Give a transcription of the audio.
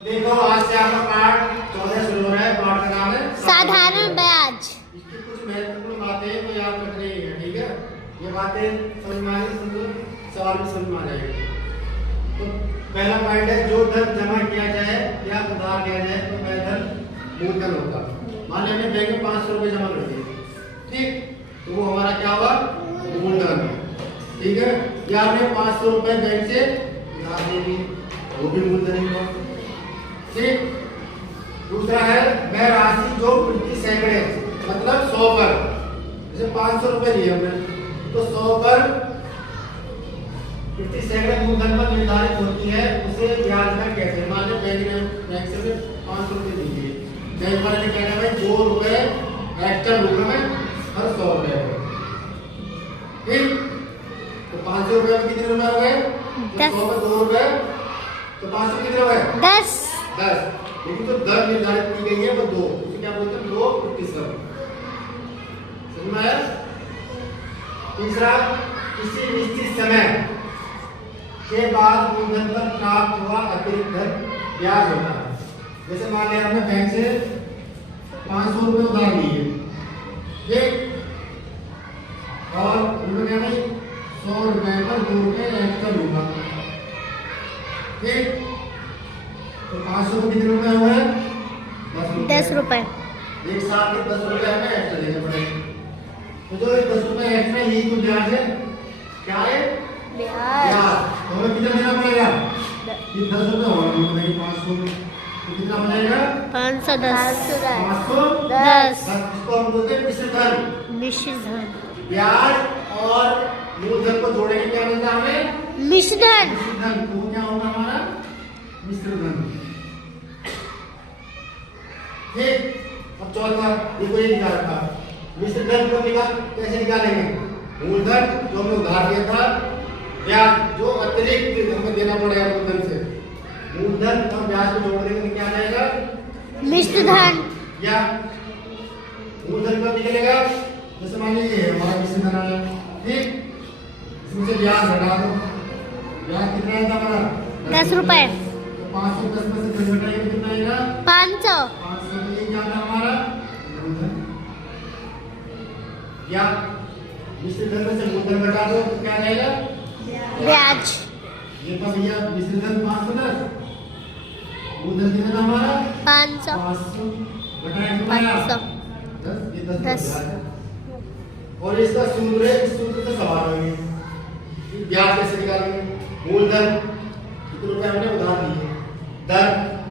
देखो आज से आपका पाठ 14 शुरू हो रहा है। पाठ का नाम है साधारण ब्याज। इसकी कुछ महत्वपूर्ण बातें तो याद रखनी है, ठीक है। ये बातें समझ में आएगी, समझो सवाल में समझ में आ जाएगी। तो पहला पॉइंट है, जो धन जमा किया जाए या उधार लिया जाए तो वह धन मूलधन होगा। मान लीजिए हमने बैंक में 500 रुपए जमा कर दिए, ठीक, तो वो हमारा क्या हुआ, मूलधन, ठीक है। या हमने 500 रुपए बैंक से उधार दे दिए, वो भी मूलधन ही हुआ, ठीक। दूसरा है वह राशि जो प्रति सैकड़े मतलब 100 पर, जैसे 500 रुपए दिए हमने तो 100 पर प्रति सैकड़े मूलधन पर निर्धारित होती है, उसे ब्याज दर कहते हैं। मान लो बैंक से 500 रुपए दिए, बैंक वाले ने कहना भाई 2 रुपए एक्स्ट्रा लूंगा मैं हर 100 रुपए पर, ठीक। तो 500 रुपए में कितने रुपए हो गए, 100 में 2 रुपए, तो 500 कितने हो गए, 10। लेकिन तो दर निर्धारित की गई है वो 2, उसे क्या बोलते हैं, 2%। समझ में आया। तीसरा, किसी निश्चित समय के बाद मूलधन पर प्राप्त हुआ अतिरिक्त धन ब्याज होता है। जैसे मान लिया हमने बैंक से 500 रुपए उधार लिए, ठीक, और उन्होंने कहा भाई 100 रुपए पर 2 रुपए एक्स्ट्रा लूंगा, ठीक। तो 500 कितने रुपए हुए, 10 रुपए। एक साथ में 10 रुपए हमें एक्स्ट्रा देने पड़ेंगे। तो जो 10 रुपए एक्स्ट्रा यही तो ब्याज है, क्या है, ब्याज। तो हमें कितना देना पड़ेगा, ये 10 रुपए होगा नहीं 500 में, तो कितना बनेगा 510। 510। इसको हम बोलते हैं मिश्र धन। मिश्र धन। ब्याज और मूलधन को जोड़ेंगे क्या मिलता है हमें, मिश्र धन। मिश्र धन। तो क्या होगा हमारा मिश्र धन, ठीक। अब चौथा देखो, ये निकाल था मिश्र धन को कैसे निकालेंगे, मूलधन जो हमने उधार लिया था, ब्याज जो अतिरिक्त हमें देना पड़ेगा मूलधन से, मूलधन और ब्याज को जोड़ देंगे तो क्या आ जाएगा, मिश्र धन। या मूलधन कब निकलेगा, जैसे मान लीजिए हमारा मिश्र धन आया, ठीक, इसमें से ब्याज हटा दो, ब्याज कितना आया था हमारा 10 रुपए। 510 में से 10 घटाएंगे कितना आएगा, 500। 500 में ये क्या था हमारा मूलधन। या मिश्र धन में से मूलधन घटा दो तो क्या आएगा, ब्याज। ये तो भैया मिश्र धन 510, मूलधन कितना था हमारा 500। 500 घटाएंगे कितना आया 500। 10, ये 10 10। ब्याज है। और इसका सूत्र है, इस सूत्र से सवाल होंगे ब्याज कैसे निकालेंगे, मूलधन कितने रुपए हमने उधार लिए, दर